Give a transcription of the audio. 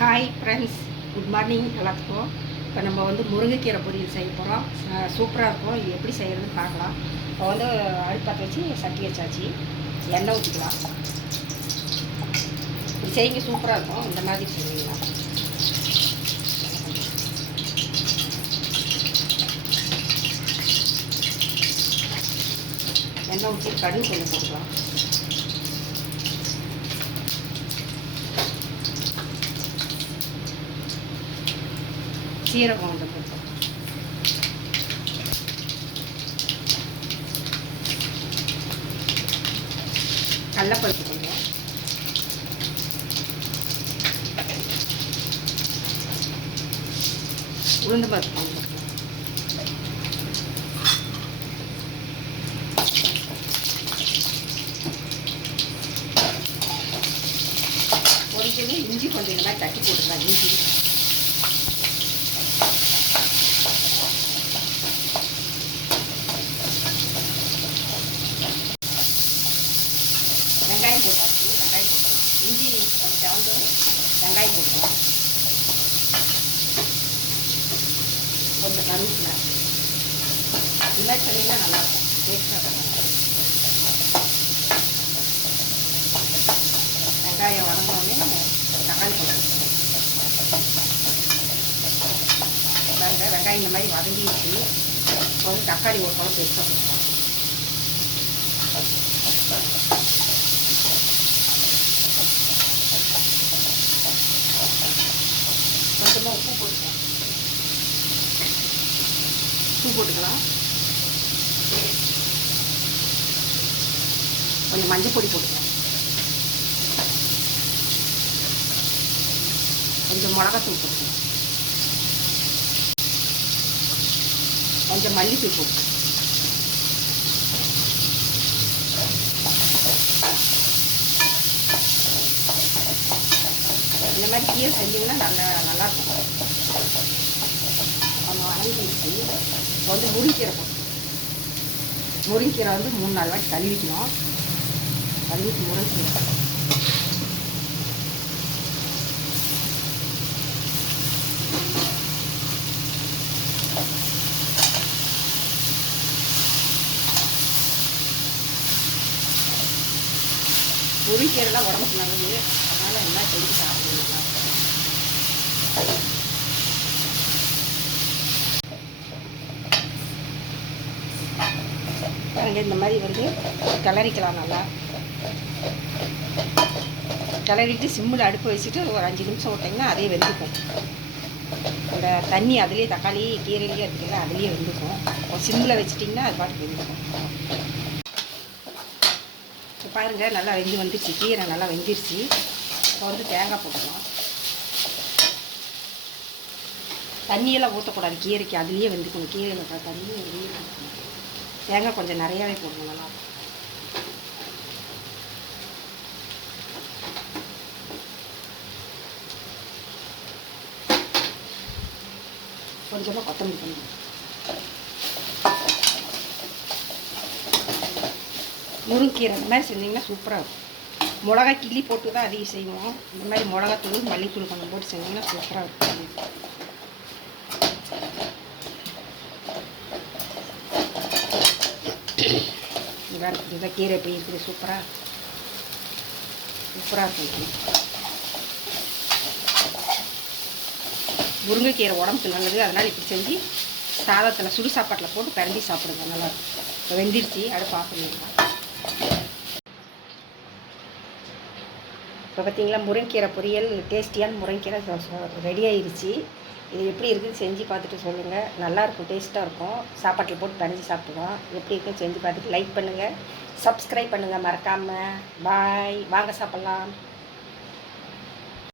Hi friends good morning எல்லாத்துக்கும். இப்போ நம்ம வந்து முருங்கைக்கீரை பொரியல் செய்ய போகிறோம் சூப்பராக இருக்கும். இது எப்படி செய்கிறதுன்னு பார்க்கலாம். இப்போ வந்து அடுப்பத்தை வச்சு சட்டி வச்சாச்சு. எண்ணெய் ஊற்றிக்கலாம் இது செய்யுங்க சூப்பராக இருக்கும். இந்த மாதிரி செய்வீங்களா எண்ணெய் ஊற்றி கடுகு கொஞ்சம் போட்டுக்கலாம். சீரகம் கொஞ்சம் போட்டுக்கலாம் கடலப்பருப்பு கொஞ்சம் உளுந்து பருப்பு கொஞ்சம் கொஞ்சம் இஞ்சி கொஞ்சம் இந்த மாதிரி தட்டி போட்டுக்கலாம் இஞ்சி வெங்காயம் போட்டாச்சு வெங்காயம் போட்டலாம் இஞ்சி வந்து வெங்காயம் போட்டுக்கலாம். கொஞ்சம் கருவேப்பிலை. இல்லை மாதிரி சொன்னீங்கன்னா நல்லாயிருக்கும் டேஸ்ட்டாக இருக்கும். வெங்காயம் வதங்கினோடனே தக்காளி போடணும் பாருங்க வெங்காயம் இந்த மாதிரி வதங்கிடுச்சு. இப்போ வந்து தக்காளி ஒரு குழம்பு பெருசாக போட்டுக்கலாம். கொஞ்சமாக உப்பு போட்டுக்கலாம். உப்பு போட்டுக்கலாம். கொஞ்சம் மஞ்சள் பொடி போட்டுக்கலாம். கொஞ்சம் மிளகாத்தூள் போட்டுக்கலாம். கொஞ்சம் மல்லித்தூள் போட்டு இந்த மாதிரி கீரை செஞ்சிங்கன்னா நல்லா நல்லாயிருக்கும் கொஞ்சம் வதங்கிடுச்சு இப்போ வந்து முருங்கீரை போட்டு. முருங்கீரை வந்து மூணு நாலு வாட்டி கழுவிக்கணும். கழுவிட்டு முருங்கீரை முருங்கீரைலாம் உடம்புக்கு நல்லது. அதனால் எல்லாம் செஞ்சு சாப்பிடுவோம் பாருங்க இந்த மாதிரி வந்து கிளறிக்கலாம் நல்லா. கிளறிட்டு சிம்மில் அடுப்பு வச்சுட்டு ஒரு அஞ்சு நிமிஷம் விட்டிங்கன்னா அதே வெந்துக்கும். அந்த தண்ணி அதுலேயே தக்காளி கீரையிலேயே இருக்குல்ல அதுலேயே வெந்துக்கும். ஒரு சிம்மில் வச்சுட்டிங்கன்னா அது பாட்டுக்கு வெந்துக்கும். பாருங்கள் நல்லா வெந்து வந்துருச்சு கீரை நல்லா வெந்துருச்சு. இப்போ வந்து தேங்காய் போட்டுக்கலாம். தண்ணியெல்லாம் ஊற்றக்கூடாது கீரைக்கு அதுலேயே வெந்துக்கணும். கீரையில் இருக்கிற தண்ணி வெளியே தேங்காய் கொஞ்சம் நிறையாவே போடணும். நல்லா கொஞ்சமாக கொத்தமல்லி பண்ணணும் முருங்கீரை இந்த மாதிரி செஞ்சிங்கன்னா சூப்பராக இருக்கும். மிளகா கிள்ளி போட்டு தான் அதிகம் செய்வோம். இந்த மாதிரி மிளகாத்தூள் மல்லித்தூள் கொஞ்சம் போட்டு செஞ்சிங்கன்னா சூப்பராக இருக்கும். இதாக இருக்குது இந்த கீரை எப்படி இருக்குது சூப்பராக சூப்பராக இருக்கும் முருங்கைக்கீரை உடம்புக்கு நல்லது அதனால் இப்படி செஞ்சு சாதத்தில் சுடு சாப்பாட்டில் போட்டு பிறந்தி சாப்பிடுங்க நல்லாயிருக்கும் இப்போ வெந்திருச்சு அடுப்பு ஆஃப் பண்ணிடலாம் இப்போ பார்த்தீங்களா முருங்கீரை பொரியல் டேஸ்டியான முருங்கீரை ரெடி ஆயிடுச்சு இது எப்படி இருக்குன்னு செஞ்சு பார்த்துட்டு சொல்லுங்கள் நல்லாயிருக்கும் டேஸ்ட்டாக இருக்கும். சாப்பாட்டில் போட்டு பிணைஞ்சி சாப்பிடுவோம். எப்படி இருக்குன்னு செஞ்சு பார்த்துட்டு லைக் பண்ணுங்கள் சப்ஸ்கிரைப் பண்ணுங்கள் மறக்காமல் பாய் வாங்க சாப்பிட்லாம்.